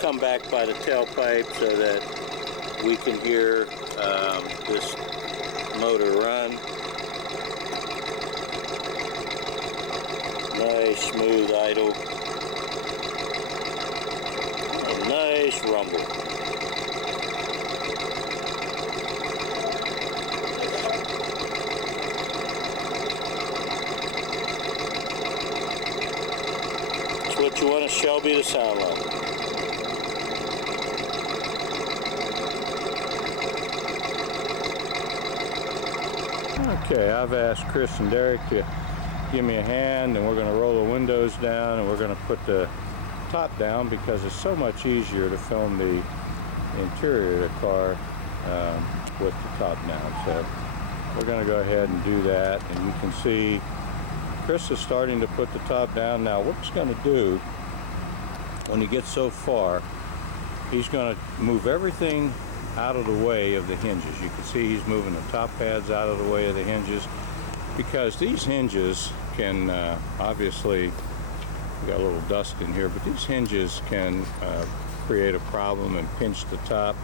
come back by the tailpipe so that we can hear this motor run. Nice smooth idle. A nice rumble. It's what you want a Shelby to sound like. Okay, I've asked Chris and Derek to give me a hand, and we're going to roll the windows down, and we're going to put the top down because it's so much easier to film the interior of the car with the top down. So we're going to go ahead and do that, and you can see Chris is starting to put the top down. Now what he's going to do when he gets so far, he's going to move everything out of the way of the hinges. You can see he's moving the top pads out of the way of the hinges because these hinges can obviously, we got a little dust in here, but these hinges can create a problem and pinch the top,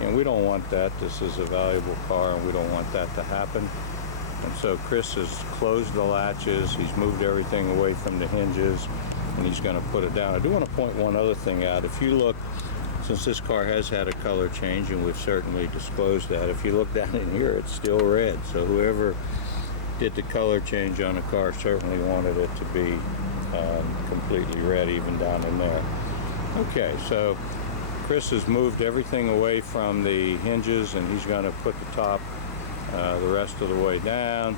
and we don't want that. This is a valuable car and we don't want that to happen. And so Chris has closed the latches, he's moved everything away from the hinges, and he's going to put it down. I do want to point one other thing out. If you look, since this car has had a color change, and we've certainly disclosed that, if you look down in here, it's still red. So whoever did the color change on the car certainly wanted it to be completely red, even down in there. Okay, so Chris has moved everything away from the hinges, and he's going to put the top the rest of the way down.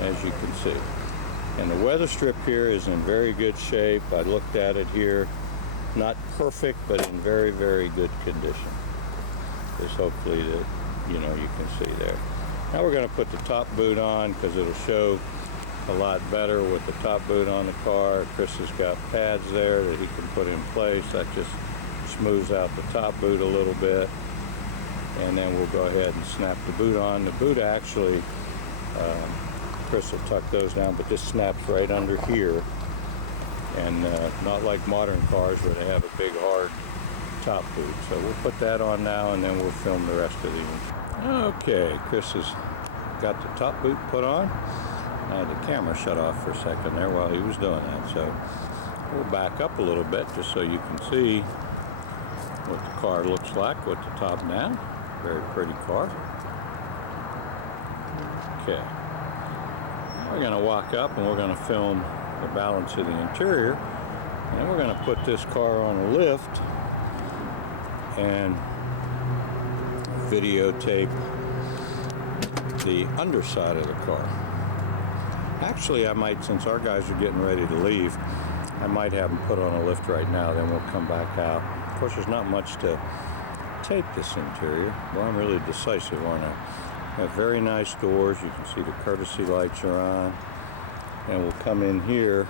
As you can see. And the weather strip here is in very good shape. I looked at it here. Not perfect, but in very, very good condition. Just hopefully that, you can see there. Now we're going to put the top boot on because it'll show a lot better with the top boot on the car. Chris has got pads there that he can put in place. That just smooths out the top boot a little bit. And then we'll go ahead and snap the boot on. The boot actually, Chris will tuck those down, but this snaps right under here. And not like modern cars where they have a big hard top boot. So we'll put that on now, and then we'll film the rest of these. Okay, Chris has got the top boot put on. The camera shut off for a second there while he was doing that. So we'll back up a little bit just so you can see what the car looks like with the top down. Very pretty car. Okay. Now we're going to walk up and we're going to film the balance of the interior. And then we're going to put this car on a lift and videotape the underside of the car. Actually, I might, since our guys are getting ready to leave, I might have them put on a lift right now, then we'll come back out. Of course, there's not much to tape this interior, but I'm really decisive on it. Have very nice doors. You can see the courtesy lights are on. And we'll come in here,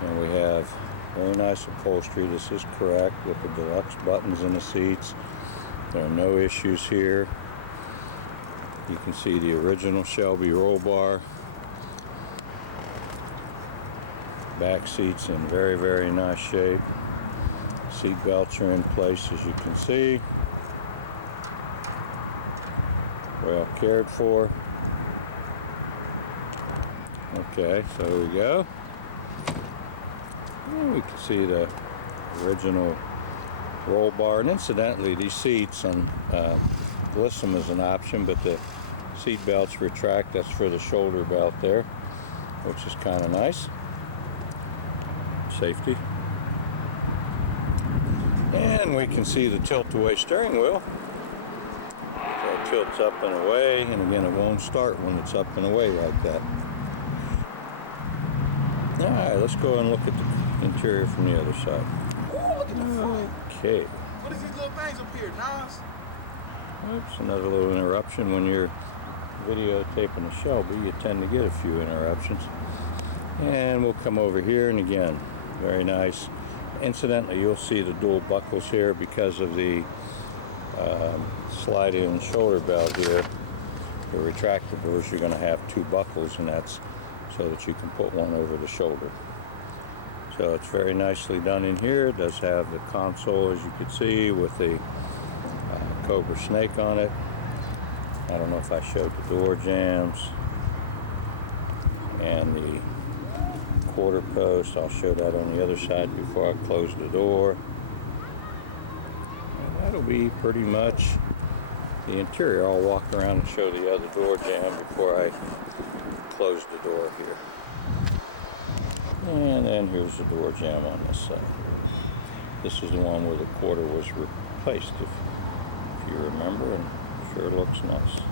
and we have very nice upholstery. This is correct with the deluxe buttons in the seats. There are no issues here. You can see the original Shelby roll bar. Back seats in very, very nice shape. Seat belts are in place, as you can see. Well cared for. Okay, so there we go. And we can see the original roll bar. And incidentally, these seats, and list them as an option, but the seat belts retract. That's for the shoulder belt there, which is kind of nice. Safety. And we can see the tilt-away steering wheel. So it tilts up and away, and again, it won't start when it's up and away like that. All right, let's go and look at the interior from the other side. Oh, look at the front. Okay. What is these little things up here, Nas? Oops, another little interruption. When you're videotaping a Shelby, you tend to get a few interruptions. And we'll come over here, and again, very nice. Incidentally, you'll see the dual buckles here because of the slide-in shoulder belt here. The retractables, you're going to have two buckles, and that's so that you can put one over the shoulder. So it's very nicely done in here. It does have the console, as you can see, with the Cobra Snake on it. I don't know if I showed the door jambs and the quarter post. I'll show that on the other side before I close the door. And that'll be pretty much the interior. I'll walk around and show the other door jamb before I close the door here. And then here's the door jamb on this side. This is the one where the quarter was replaced, if you remember, and sure looks nice.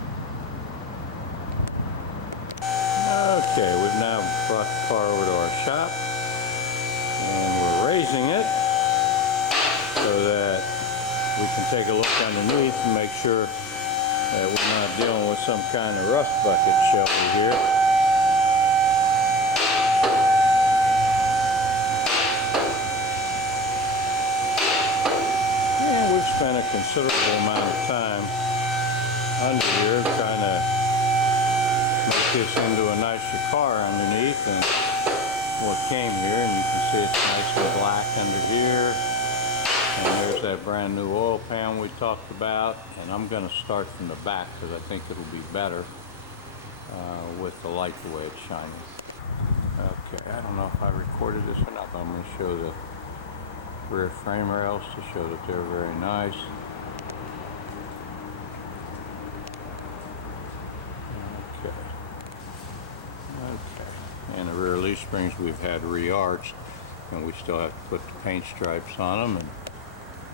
Okay, we've now brought the car over to our shop, and we're raising it so that we can take a look underneath and make sure that we're not dealing with some kind of rust bucket shelter here. Spent a considerable amount of time under here trying to make this into a nicer car underneath, and what came here, and you can see it's nice and black under here, and there's that brand new oil pan we talked about. And I'm going to start from the back because I think it'll be better with the light the way it's shining. Okay, I don't know if I recorded this or not, but I'm going to show the rear frame rails to show that they're very nice. Okay. And the rear leaf springs we've had re-arched, and we still have to put the paint stripes on them, and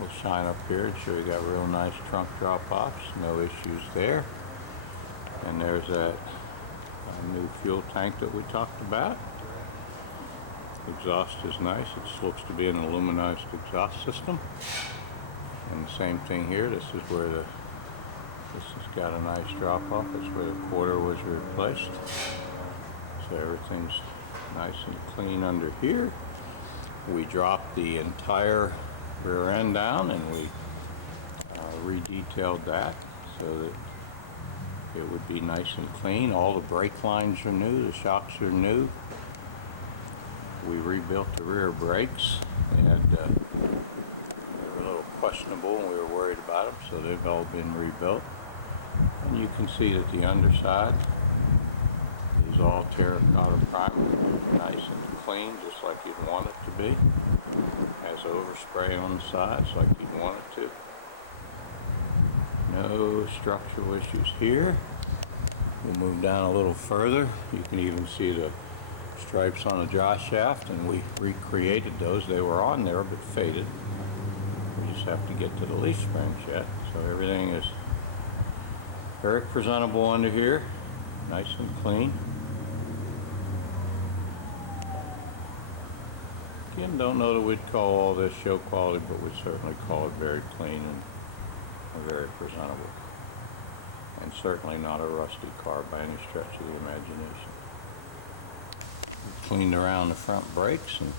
we'll shine up here and show you got real nice trunk drop-offs, no issues there. And there's that new fuel tank that we talked about. Exhaust is nice. It looks to be an aluminized exhaust system. And the same thing here. This is where this has got a nice drop off. That's where the quarter was replaced. So everything's nice and clean under here. We dropped the entire rear end down, and we re-detailed that so that it would be nice and clean. All the brake lines are new. The shocks are new. We rebuilt the rear brakes, and they were a little questionable, and we were worried about them, so they've all been rebuilt. And you can see that the underside is all terracotta primer, nice and clean, just like you'd want it to be. Has overspray on the sides like you'd want it to. No structural issues here. We'll move down a little further. You can even see the stripes on the jaw shaft, and we recreated those. They were on there but faded. We just have to get to the leaf springs yet. So everything is very presentable under here, nice and clean. Again, don't know that we'd call all this show quality, but we certainly call it very clean and very presentable. And certainly not a rusty car by any stretch of the imagination. Cleaned around the front brakes, and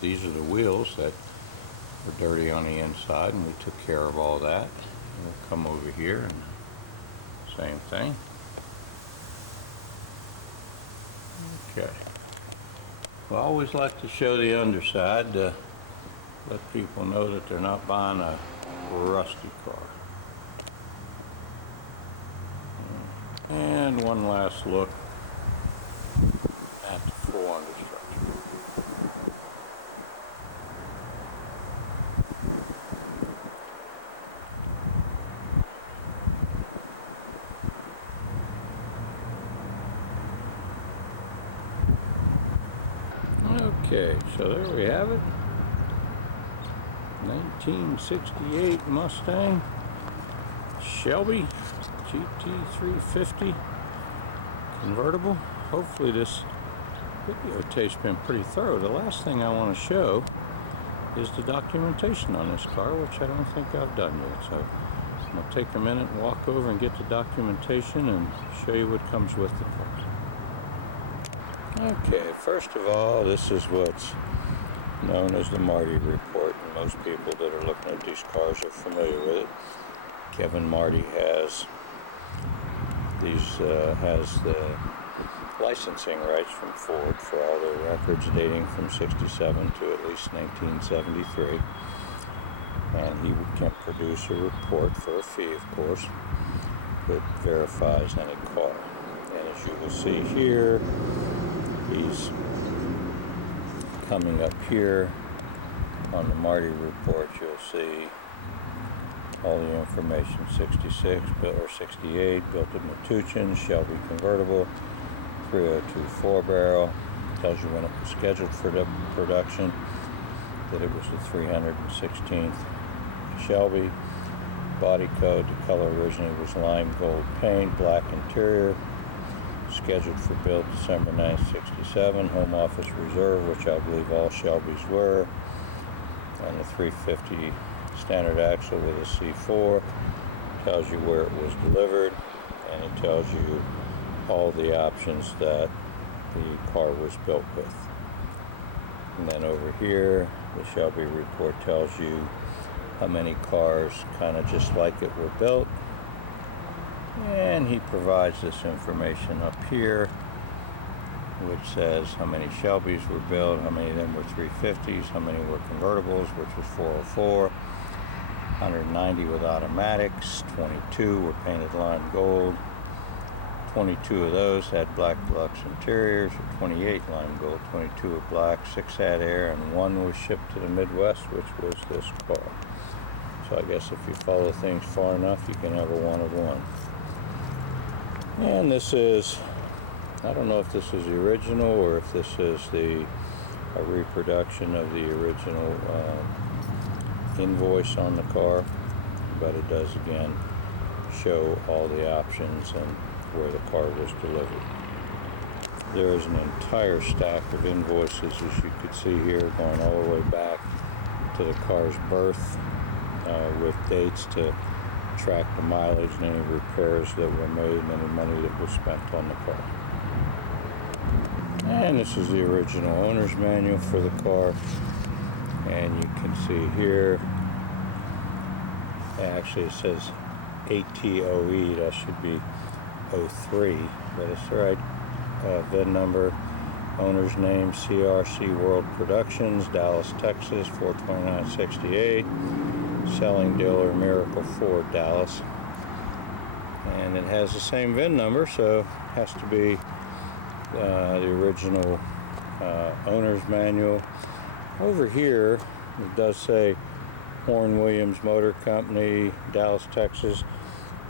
these are the wheels that were dirty on the inside, and we took care of all that. We'll come over here and same thing. Okay. Well, I always like to show the underside to let people know that they're not buying a rusty car. And one last look at the full understructure. Okay, so there we have it. 1968 Mustang Shelby GT350 convertible. Hopefully this videotape's been pretty thorough. The last thing I want to show is the documentation on this car, which I don't think I've done yet. So I'm going to take a minute and walk over and get the documentation and show you what comes with the car. Okay, first of all, this is what's known as the Marty report, and most people that are looking at these cars are familiar with it. Kevin Marty has the licensing rights from Ford for all their records dating from 67 to at least 1973. And he can produce a report for a fee, of course, that verifies any car. And as you will see here, he's coming up here on the Marty report. You'll see all the information. 66 or 68 built at Metuchen, Shelby convertible, 302 4-barrel. Tells you when it was scheduled for the production, that it was the 316th Shelby. Body code, the color originally was lime gold paint, black interior. Scheduled for build December 9th, 67. Home office reserve, which I believe all Shelbys were. And the 350 standard axle with a C4. Tells you where it was delivered, and it tells you all the options that the car was built with. And then over here, the Shelby report tells you how many cars kind of just like it were built. And he provides this information up here, which says how many Shelbys were built, how many of them were 350s, how many were convertibles, which was 404, 190 with automatics, 22 were painted lime gold, 22 of those had black deluxe interiors, 28 lime gold, 22 were black, 6 had air, and 1 was shipped to the Midwest, which was this car. So I guess if you follow things far enough, you can have a one of one. And this is, I don't know if this is the original or if this is a reproduction of the original invoice on the car, but it does again show all the options and where the car was delivered. There is an entire stack of invoices, as you could see here, going all the way back to the car's birth, with dates to track the mileage and any repairs that were made and any money that was spent on the car. And this is the original owner's manual for the car, and you can see here, actually it says ATOE, that should be 03, but it's the right VIN number. Owner's name, CRC World Productions, Dallas, Texas, 42968. Selling dealer, Miracle Ford, Dallas. And it has the same VIN number, so it has to be the original owner's manual. Over here, it does say Horn Williams Motor Company, Dallas, Texas.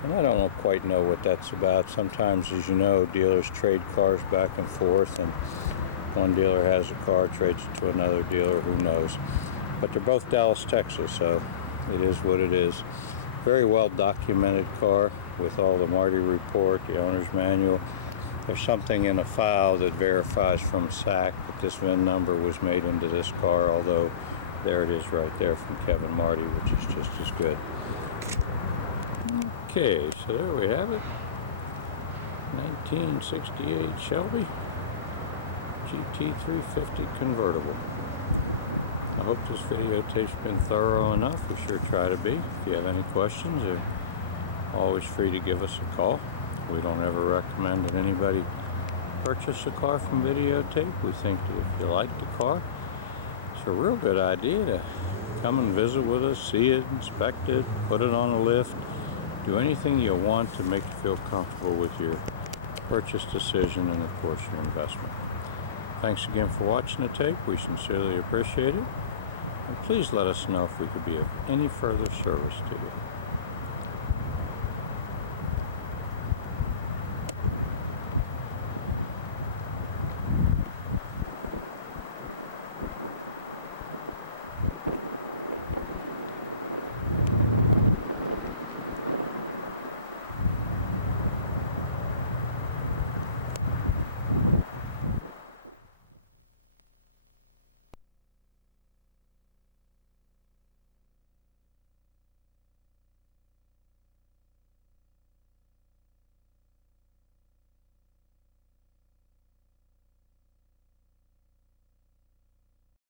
And I don't quite know what that's about. Sometimes, as you know, dealers trade cars back and forth, and one dealer has a car, trades it to another dealer, who knows. But they're both Dallas, Texas, so it is what it is. Very well documented car with all the Marty report, the owner's manual. There's something in a file that verifies from SAC that this VIN number was made into this car, although there it is right there from Kevin Marty, which is just as good. Okay, so there we have it. 1968 Shelby GT350 convertible. I hope this videotape's been thorough enough. We sure try to be. If you have any questions, you're always free to give us a call. We don't ever recommend that anybody purchase a car from Videotape. We think that if you like the car, it's a real good idea to come and visit with us, see it, inspect it, put it on a lift, do anything you want to make you feel comfortable with your purchase decision and, of course, your investment. Thanks again for watching the tape. We sincerely appreciate it. And please let us know if we could be of any further service to you.